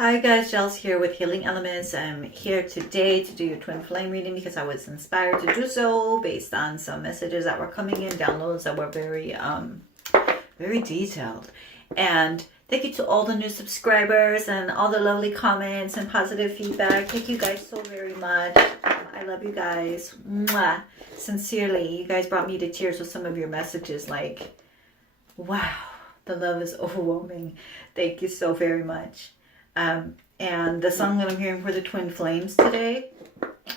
Hi guys, Jels here with Healing Elements. I'm here today to do your twin flame reading because I was inspired to do so based on some messages that were coming in, downloads that were very detailed. And thank you to all the new subscribers and all the lovely comments and positive feedback. Thank you guys so very much. I love you guys. Mwah. Sincerely, you guys brought me to tears with some of your messages. Like, wow, the love is overwhelming. Thank you so very much. And the song that I'm hearing for the Twin Flames today,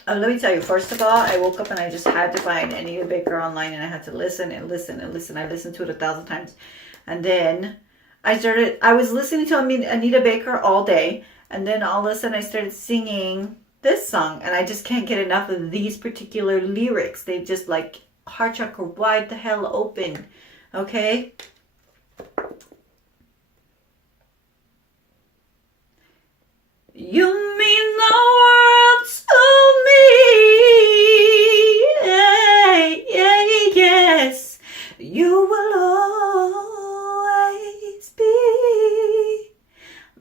let me tell you, first of all, I woke up and I just had to find Anita Baker online, and I had to listen and listen and listen. I listened to it 1,000 times. And then I was listening to Anita Baker all day, and then all of a sudden I started singing this song, and I just can't get enough of these particular lyrics. They just like heart chakra wide the hell open. Okay? You mean the world to me, yes, you will always be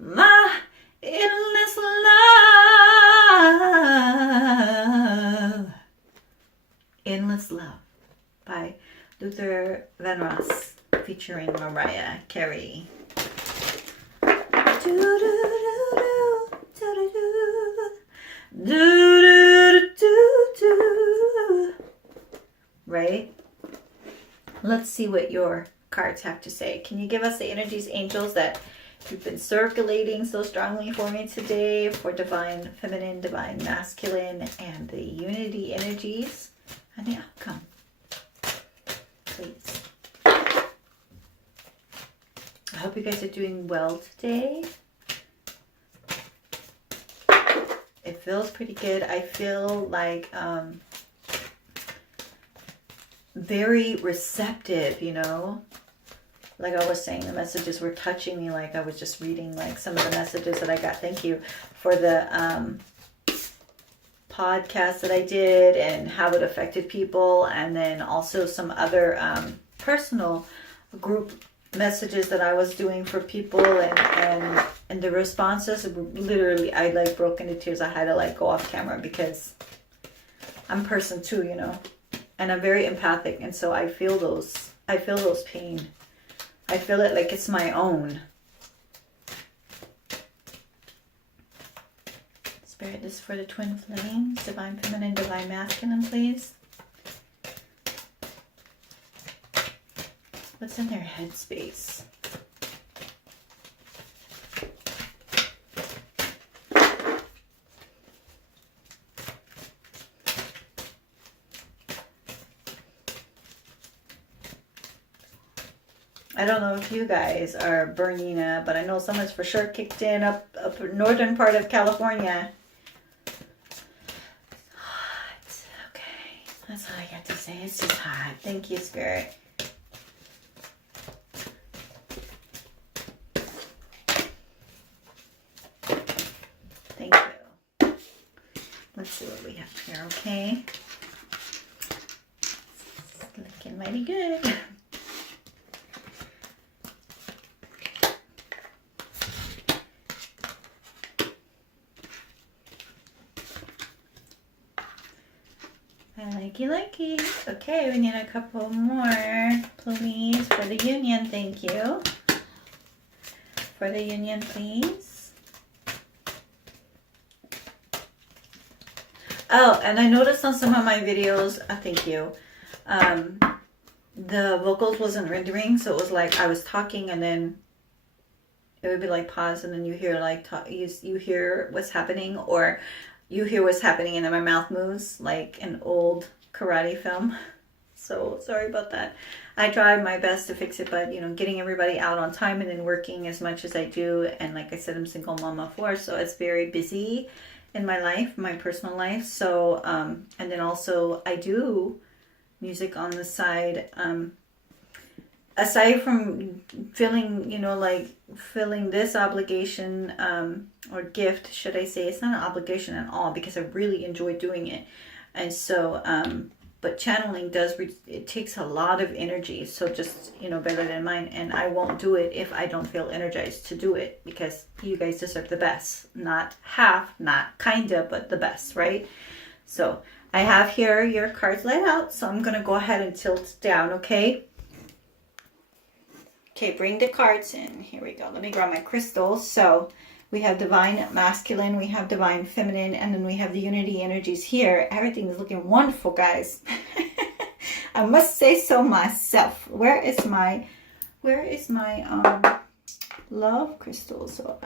my endless love. Endless Love by Luther Vandross featuring Mariah Carey. Right? Let's see what your cards have to say. Can you give us the energies, angels, that you've been circulating so strongly for me today for divine feminine, divine masculine, and the unity energies and the outcome? Please. I hope you guys are doing well today. It feels pretty good. I feel like very receptive, you know. Like I was saying, the messages were touching me. Like I was just reading like some of the messages that I got. Thank you for the podcast that I did and how it affected people. And then also some other personal group messages that I was doing for people, and the responses, literally I like broke into tears. I had to like go off camera because I'm a person too, you know, and I'm very empathic, and so I feel those pain. I feel it like it's my own. Spirit, this is for the twin flames, divine feminine, divine masculine, please. What's in their headspace? I don't know if you guys are burning up, but I know someone's for sure kicked in up northern part of California. It's hot. Okay. That's all I got to say. It's just hot. Thank you, Spirit. Thank you. Let's see what we have here, okay? It's looking mighty good. Likey. Okay, we need a couple more, please, for the union. Thank you. For the union, please. Oh, and I noticed on some of my videos, thank you, the vocals wasn't rendering, so it was like I was talking and then it would be like pause, and then you hear like you hear what's happening, or you hear what's happening and then my mouth moves like an old karate film. So sorry about that. I tried my best to fix it, but you know, getting everybody out on time and then working as much as I do, and like I said, I'm single mama 4, so it's very busy in my life, my personal life. So and then also I do music on the side, aside from feeling, you know, like feeling this obligation, or gift, should I say. It's not an obligation at all because I really enjoy doing it. And so but channeling does, it takes a lot of energy. So just, you know, bear that in mind. And I won't do it if I don't feel energized to do it, because you guys deserve the best. Not half, not kinda, but the best, right? So I have here your cards laid out. So I'm going to go ahead and tilt down, okay? Okay, bring the cards in. Here we go. Let me grab my crystals. So we have divine masculine, we have divine feminine, and then we have the unity energies here. Everything is looking wonderful, guys. I must say so myself. Where is my love crystal? So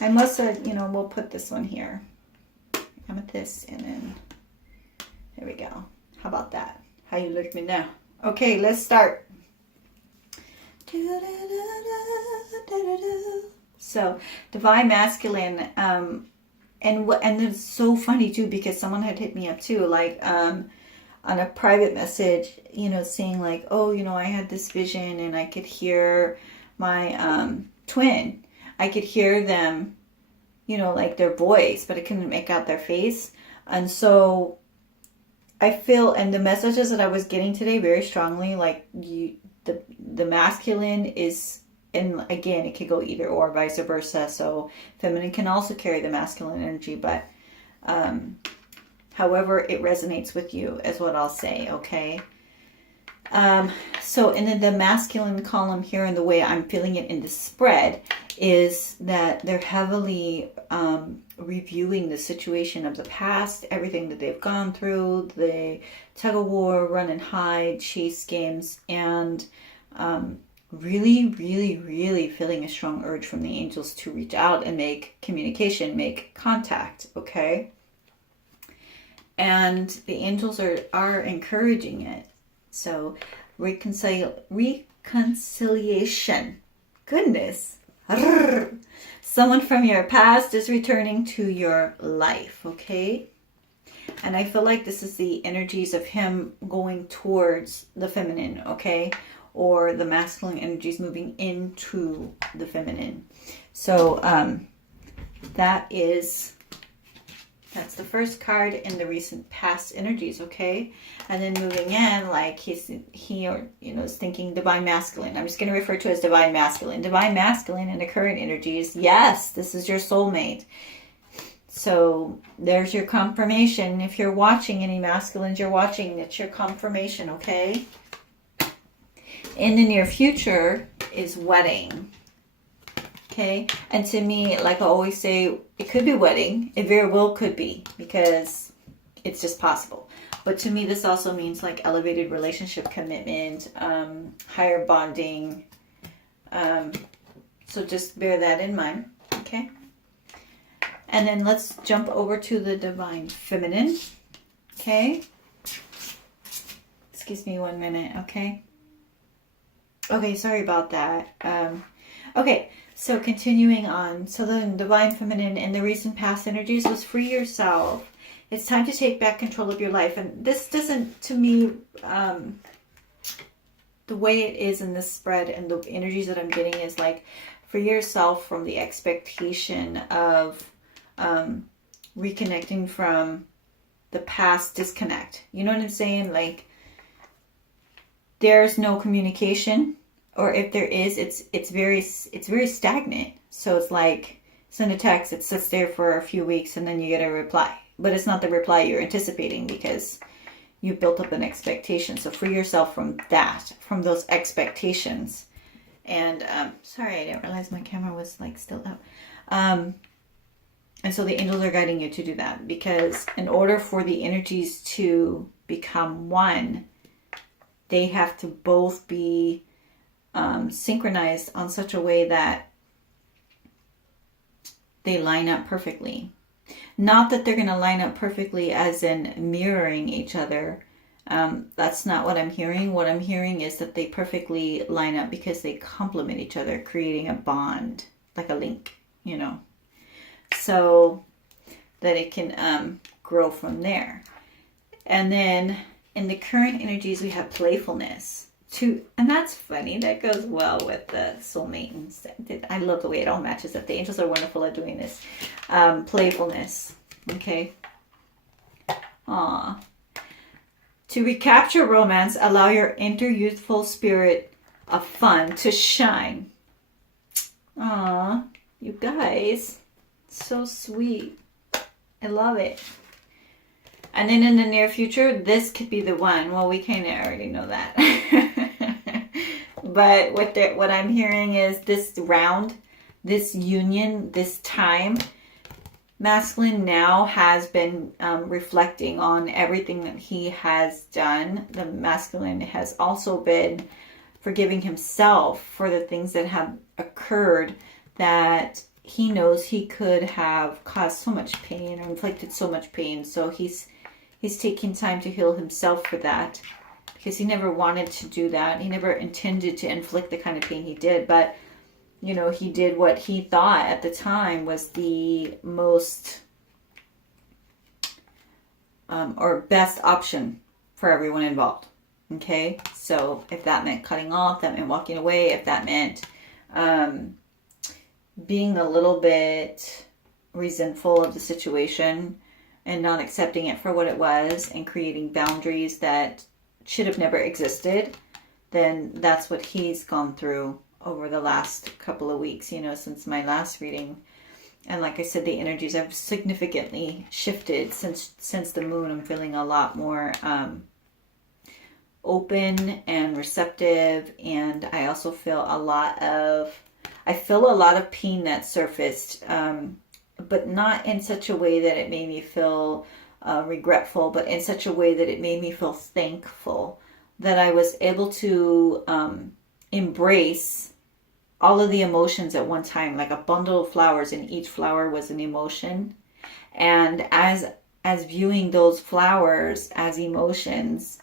I must have, you know, we'll put this one here. Amethyst, and then there we go. How about that? How you look at me now? Okay, let's start. So divine masculine, and it's so funny too, because someone had hit me up too, like on a private message, you know, saying like, oh, you know, I had this vision and I could hear my twin. I could hear them, you know, like their voice, but I couldn't make out their face. And so I feel, and the messages that I was getting today very strongly, like the masculine is, and again, it could go either or, vice versa. So feminine can also carry the masculine energy, but however it resonates with you is what I'll say, okay? So, and then the masculine column here, and the way I'm feeling it in the spread, is that they're heavily reviewing the situation of the past, everything that they've gone through, the tug of war, run and hide, chase games, and really, really, really feeling a strong urge from the angels to reach out and make communication, make contact, okay? And the angels are encouraging it. So reconciliation. Goodness. Someone from your past is returning to your life, okay? And I feel like this is the energies of him going towards the feminine, okay? Or the masculine energies moving into the feminine. So that's the first card in the recent past energies, okay? And then moving in, like he or, you know, is thinking divine masculine. I'm just going to refer to as divine masculine. Divine masculine in the current energies. Yes, this is your soulmate. So there's your confirmation. If you're watching any masculines, you're watching, it's your confirmation, okay? In the near future is wedding. Okay, and to me, like I always say, it could be wedding. It very well could be, because it's just possible. But to me, this also means like elevated relationship commitment, higher bonding. So just bear that in mind, okay? And then let's jump over to the divine feminine, okay? Excuse me 1 minute, okay? Okay, sorry about that. Okay. So continuing on, so the divine feminine in the recent past energies was free yourself. It's time to take back control of your life. And this doesn't, to me, the way it is in this spread and the energies that I'm getting is like free yourself from the expectation of reconnecting from the past disconnect. You know what I'm saying? Like there's no communication. Or if there is, it's very stagnant. So it's like send a text, it sits there for a few weeks, and then you get a reply. But it's not the reply you're anticipating, because you built up an expectation. So free yourself from that, from those expectations. And sorry, I didn't realize my camera was like still up. And so the angels are guiding you to do that, because in order for the energies to become one, they have to both be synchronized on such a way that they line up perfectly. Not that they're going to line up perfectly as in mirroring each other. That's not what I'm hearing. What I'm hearing is that they perfectly line up because they complement each other, creating a bond, like a link, you know. So that it can grow from there. And then in the current energies, we have playfulness. And that's funny. That goes well with the soulmate. And I love the way it all matches up. The angels are wonderful at doing this. Playfulness. Okay. Aw. To recapture romance, allow your inner youthful spirit of fun to shine. Aw, you guys. So sweet. I love it. And then in the near future, this could be the one. Well, we kind of already know that. But what I'm hearing is this round, this union, this time, masculine now has been reflecting on everything that he has done. The masculine has also been forgiving himself for the things that have occurred that he knows he could have caused so much pain or inflicted so much pain. So he's taking time to heal himself for that, because he never wanted to do that. He never intended to inflict the kind of pain he did. But, you know, he did what he thought at the time was the most or best option for everyone involved. Okay? So if that meant cutting off, that meant walking away, if that meant being a little bit resentful of the situation and not accepting it for what it was and creating boundaries that should have never existed, then that's what he's gone through over the last couple of weeks, you know, since my last reading. And like I said, the energies have significantly shifted since the moon. I'm feeling a lot more open and receptive, and I also feel a lot of pain that surfaced, but not in such a way that it made me feel regretful, but in such a way that it made me feel thankful that I was able to embrace all of the emotions at one time, like a bundle of flowers, and each flower was an emotion. And as viewing those flowers as emotions,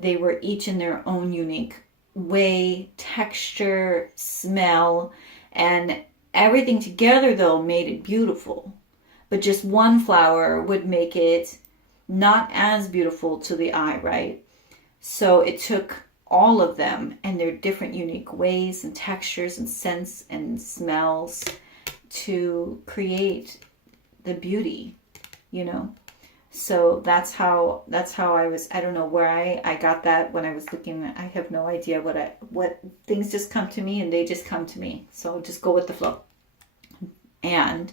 they were each in their own unique way, texture, smell, and everything together though made it beautiful. But just one flower would make it not as beautiful to the eye, right? So it took all of them and their different unique ways and textures and scents and smells to create the beauty, you know? So that's how I was. I don't know where I got that when I was looking. I have no idea what things just come to me, and they just come to me. So just go with the flow. And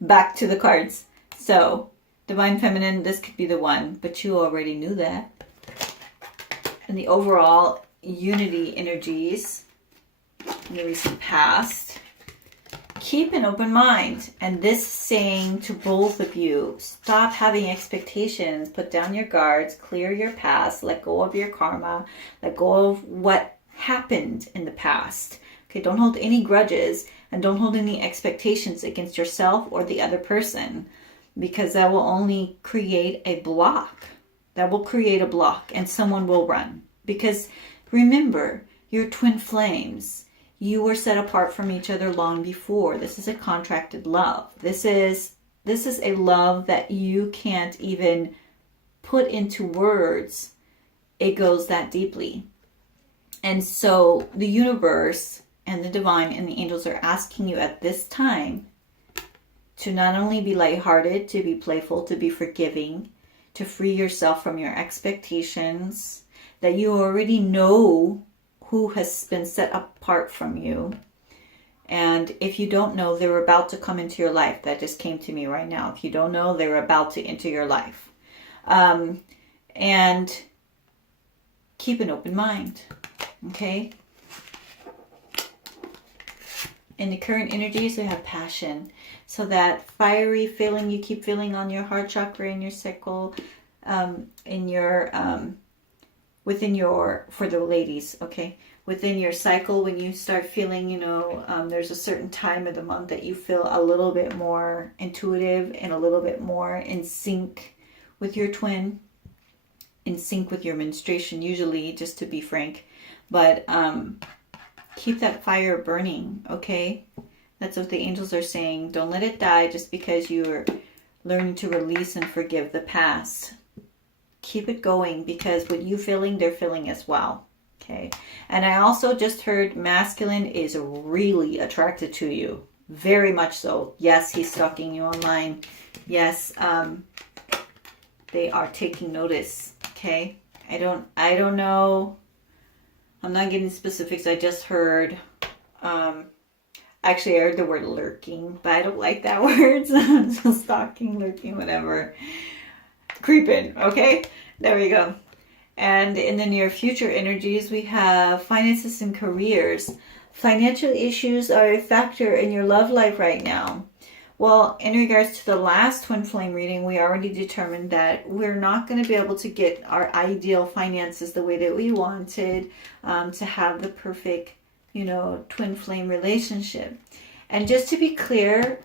back to the cards. So Divine Feminine, this could be the one, but you already knew that. And the overall unity energies in the recent past. Keep an open mind. And this saying to both of you, stop having expectations, put down your guards, clear your past, let go of your karma, let go of what happened in the past. Okay, don't hold any grudges and don't hold any expectations against yourself or the other person, because that will only create a block. That will create a block and someone will run. Because remember, you're twin flames. You were set apart from each other long before. This is a contracted love. This is a love that you can't even put into words. It goes that deeply. And so the universe and the divine and the angels are asking you at this time to not only be lighthearted, to be playful, to be forgiving, to free yourself from your expectations, that you already know who has been set apart from you. And if you don't know, they're about to come into your life. That just came to me right now. If you don't know, they're about to enter your life. And keep an open mind. Okay? In the current energies, we have passion. So that fiery feeling you keep feeling on your heart chakra, in your circle, for the ladies, okay? Within your cycle, when you start feeling, there's a certain time of the month that you feel a little bit more intuitive and a little bit more in sync with your twin, in sync with your menstruation, usually, just to be frank. But keep that fire burning, okay? That's what the angels are saying. Don't let it die just because you're learning to release and forgive the past. Keep it going, because what you're feeling, they're feeling as well. Okay. And I also just heard masculine is really attracted to you. Very much so. Yes, he's stalking you online. Yes, they are taking notice. Okay. I don't know. I'm not getting specifics. I just heard, actually I heard the word lurking, but I don't like that word. So stalking, lurking, whatever. Creeping, okay? There we go. And in the near future energies, we have finances and careers. Financial issues are a factor in your love life right now. Well, in regards to the last twin flame reading, we already determined that we're not going to be able to get our ideal finances the way that we wanted, to have the perfect, twin flame relationship. And just to be clear,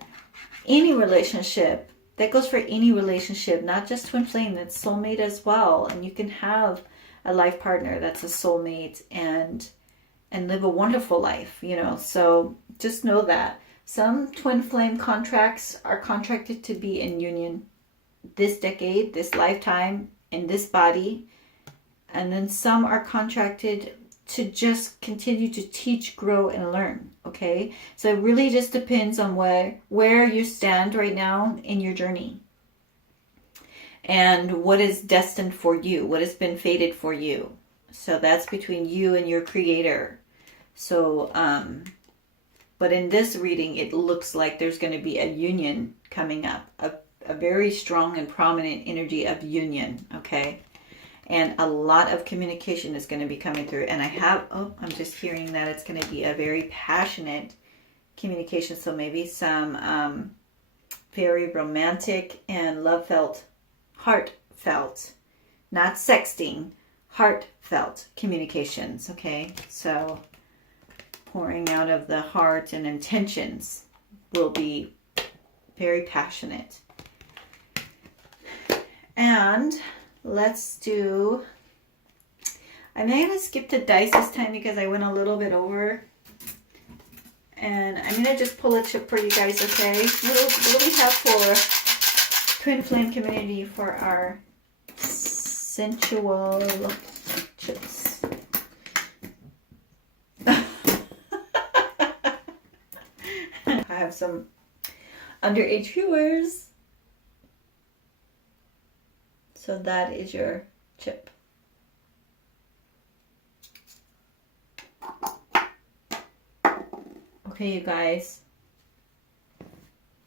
any relationship, that goes for any relationship, not just twin flame, that's soulmate as well. And you can have a life partner that's a soulmate and live a wonderful life, So just know that. Some twin flame contracts are contracted to be in union this decade, this lifetime, in this body. And then some are contracted to just continue to teach, grow, and learn. Okay? So it really just depends on where you stand right now in your journey. And what is destined for you, what has been fated for you. So that's between you and your creator. So, but in this reading, it looks like there's going to be a union coming up, a very strong and prominent energy of union, okay? And a lot of communication is going to be coming through. And I'm just hearing that it's going to be a very passionate communication. So maybe some very romantic and love-felt, heartfelt, not sexting, heartfelt communications, okay? So pouring out of the heart and intentions will be very passionate. And let's do, I'm going to skip the dice this time because I went a little bit over. And I'm going to just pull a chip for you guys, okay? What do we have for Twin Flame community for our sensual chips? I have some underage viewers. So that is your chip. Okay, you guys.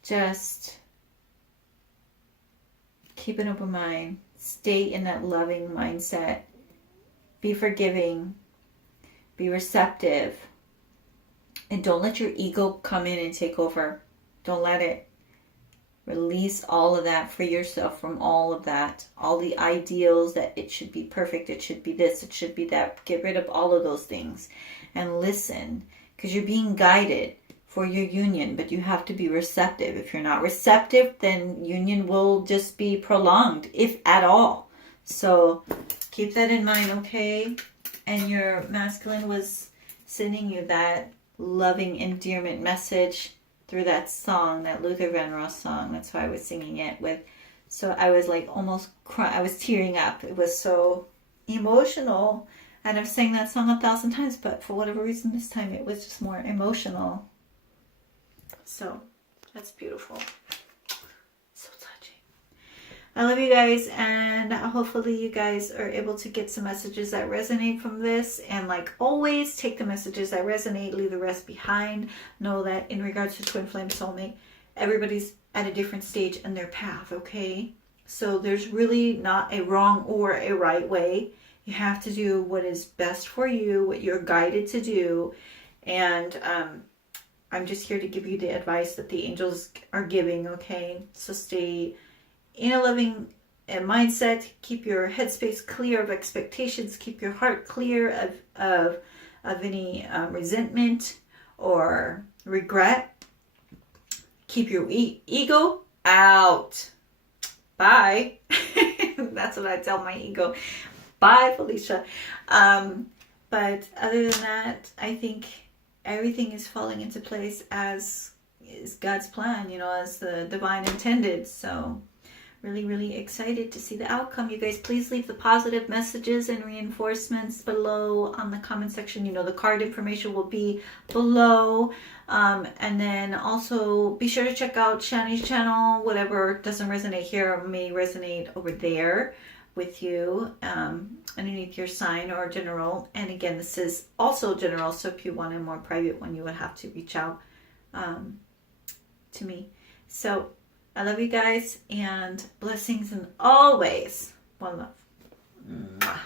Just keep an open mind. Stay in that loving mindset. Be forgiving. Be receptive. And don't let your ego come in and take over. Don't let it. Release all of that. Free yourself from all of that. All the ideals that it should be perfect, it should be this, it should be that. Get rid of all of those things. And listen. Because you're being guided for your union. But you have to be receptive. If you're not receptive, then union will just be prolonged. If at all. So keep that in mind, okay? And your masculine was sending you that loving endearment message through that song, that Luther Vandross song. That's why I was singing it with. So I was like almost crying. I was tearing up. It was so emotional. And I've sang that song 1,000 times, but for whatever reason this time it was just more emotional. So that's beautiful. So touching. I love you guys, and hopefully you guys are able to get some messages that resonate from this. And like always, take the messages that resonate, leave the rest behind. Know that in regards to Twin Flame Soulmate, everybody's at a different stage in their path, okay? So there's really not a wrong or a right way. You have to do what is best for you, what you're guided to do. And I'm just here to give you the advice that the angels are giving, okay? So stay in a loving mindset. Keep your headspace clear of expectations. Keep your heart clear of any resentment or regret. Keep your ego out. Bye. That's what I tell my ego. Bye, Felicia. But other than that, I think everything is falling into place as is God's plan, as the divine intended. So really, really excited to see the outcome. You guys, please leave the positive messages and reinforcements below on the comment section. The card information will be below. And then also be sure to check out Shani's channel. Whatever doesn't resonate here may resonate over there. with you underneath your sign or general. And again, this is also general, so if you want a more private one, you would have to reach out to me. So I love you guys, and blessings and always one love. Mwah.